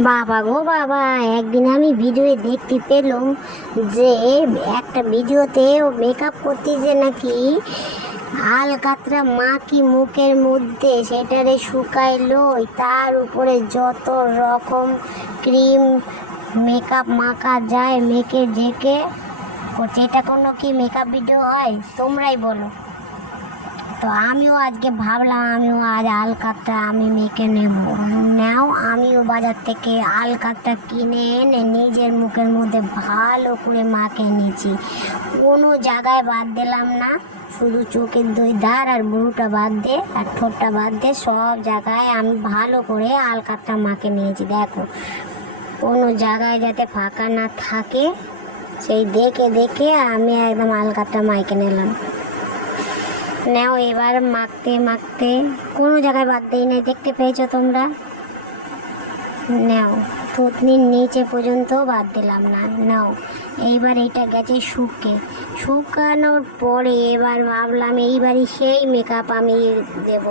বাবা গো বাবা, একদিন আমি ভিডিও দেখতে পেলাম যে একটা ভিডিওতে ও মেকআপ করতেছে নাকি আলকাতরা মা কি মুখের মধ্যে সেটারে শুকাইলো তার উপরে যত রকম ক্রিম মেকআপ মাখা যায় মেখে জেকে করছে, এটা কোনো কি মেকআপ ভিডিও হয়? তোমরাই বলো। তো আমিও আজকে ভাবলাম, আমিও আজ আলকাতটা আমি মেখে নেব। নাও আমিও বাজার থেকে আলকাতটা কিনে এনে নিজের মুখের মধ্যে ভালো করে মাখে নিয়েছি। কোনো জায়গায় বাদ দিলাম না, শুধু চোখের দুই ধার আর বুড়োটা বাদ দিয়ে আর ঠোঁটটা বাদ দিয়ে সব জায়গায় আমি ভালো করে আলকাতটা মাখে নিয়েছি। দেখো, কোনো জায়গায় যাতে ফাঁকা না থাকে, সেই দেখে দেখে আমি একদম আলকাতটা মাইকে নিলাম। নাও এবার মাখতে মাখতে। কোনো জায়গায় বাদ দিই নাই, দেখতে পেয়েছ তোমরা? নাও, থুতনির নিচে পর্যন্ত বাদ দিলাম না, নাও। এইবার এটা গেছে শুকে। শুকানোর পরে এবার ভাবলাম এইবারই সেই মেকআপ আমি দেব।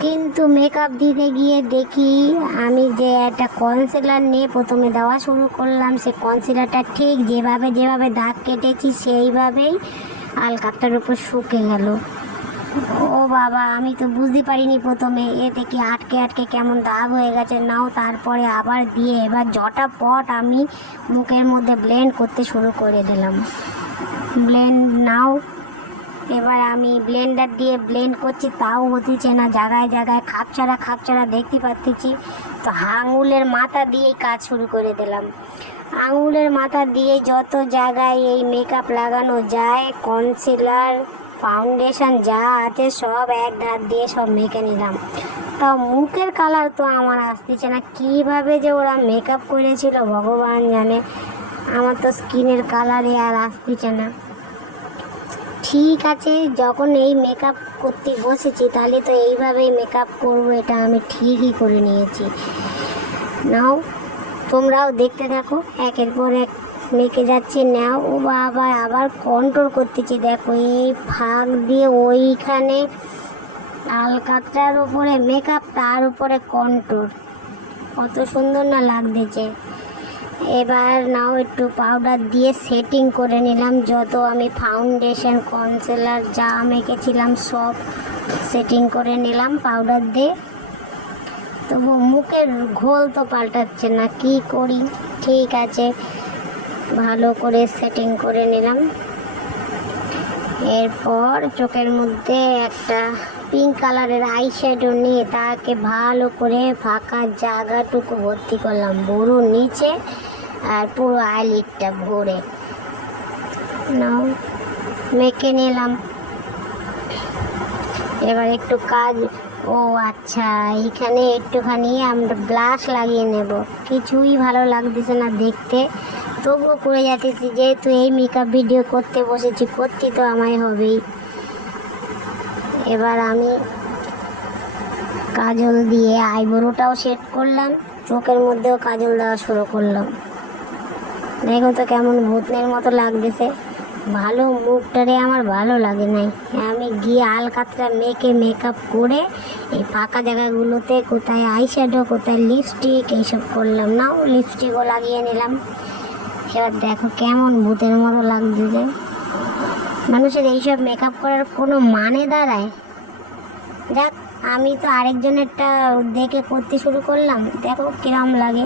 কিন্তু মেকআপ দিতে গিয়ে দেখি আমি যে একটা কনসিলার নিয়ে প্রথমে দেওয়া শুরু করলাম, সে কনসিলারটা ঠিক যেভাবে যেভাবে দাগ কেটেছি সেইভাবেই আলকাতার উপর শুকে গেল। ও বাবা, আমি তো বুঝতে পারিনি প্রথমে। এতে কি আটকে আটকে কেমন দাগ হয়ে গেছে? নাও, তারপরে আবার দিয়ে এবার জটা পট আমি মুখের মধ্যে ব্লেন্ড করতে শুরু করে দিলাম। ব্লেন্ড নাও। এবার আমি ব্লেন্ডার দিয়ে ব্লেন্ড করছি, তাও হতেছে না। জায়গায় জায়গায় খাপছাড়া খাপছাড়া দেখতে পাচ্ছি তো আঙুলের মাথা দিয়েই কাজ শুরু করে দিলাম। আঙুলের মাথা দিয়ে যত জায়গায় এই মেকআপ লাগানো যায় কনসিলার ফাউন্ডেশন যা আছে সব এক ধার দিয়ে সব মেখে নিলাম। তা মুখের কালার তো আমার আসতেছে না। কীভাবে যে ওরা মেকআপ করেছিল ভগবান জানে। আমার তো স্কিনের কালারে আর আসতেছে না। ঠিক আছে, যখন এই মেকআপ করতে বসেছি, তাহলে তো এইভাবেই মেকআপ করব, এটা আমি ঠিকই করে নিয়েছি। নাও, তোমরাও দেখতে থাকো, একের পর এক মেকে যাচ্ছে, নাও ও বাবা, আবার কন্ট্রোল করতেছি। দেখো, এই ফাঁক দিয়ে ওইখানে আলকাতরার উপরে মেকআপ তার উপরে কন্ট্রোল কত সুন্দর না লাগতেছে। এবার নাও একটু পাউডার দিয়ে সেটিং করে নিলাম। যত আমি ফাউন্ডেশন কনসিলার যা মেখেছিলাম, সব সেটিং করে নিলাম পাউডার দিয়ে। তবু মুখের ঘোল তো পাল্টাচ্ছে না, কি করি? ঠিক আছে। ভালো করে সেটিং করে নিলাম। এরপর চোখের মধ্যে একটা পিঙ্ক কালারের আই শ্যাডো নিয়ে তাকে ভালো করে ফাঁকা জায়গাটুকু ভর্তি করলাম। বড়ো নিচে আর পুরো আইলিডটা ভরে। নাও, মেখে নিলাম। এবার একটু কাজ, ও আচ্ছা এখানে একটুখানি আমরা ব্লাশ লাগিয়ে নেব। কিছুই ভালো লাগতেছে না দেখতে। তবুও করে যাচ্ছি যেহেতু এই মেকআপ ভিডিও করতে বসেছি, করতে তো আমায় হবেই। এবার আমি কাজল দিয়ে আইব্রোটাও সেট করলাম, চোখের মধ্যেও কাজল দেওয়া শুরু করলাম। দেখো তো কেমন ভূতনের মতো লাগতেছে। ভালো মুখটারে আমার ভালো লাগে নাই। আমি গিয়ে আলকাতরা মেখে মেকআপ করে এই ফাঁকা জায়গাগুলোতে কোথায় আইশ্যাডো কোথায় লিপস্টিক এইসব করলাম। নাও লিপস্টিকও লাগিয়ে নিলাম। এবার দেখো কেমন ভূতের মতো লাগতেছে মানুষের এইসব মেকআপ করার কোনো মানে দাঁড়ায়। যাক, আমি তো আরেকজনেরটা দেখে করতে শুরু করলাম। দেখো কিরম লাগে।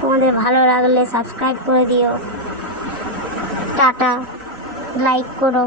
তোমাদের ভালো লাগলে সাবস্ক্রাইব করে দিও। টাটা লাইক করো।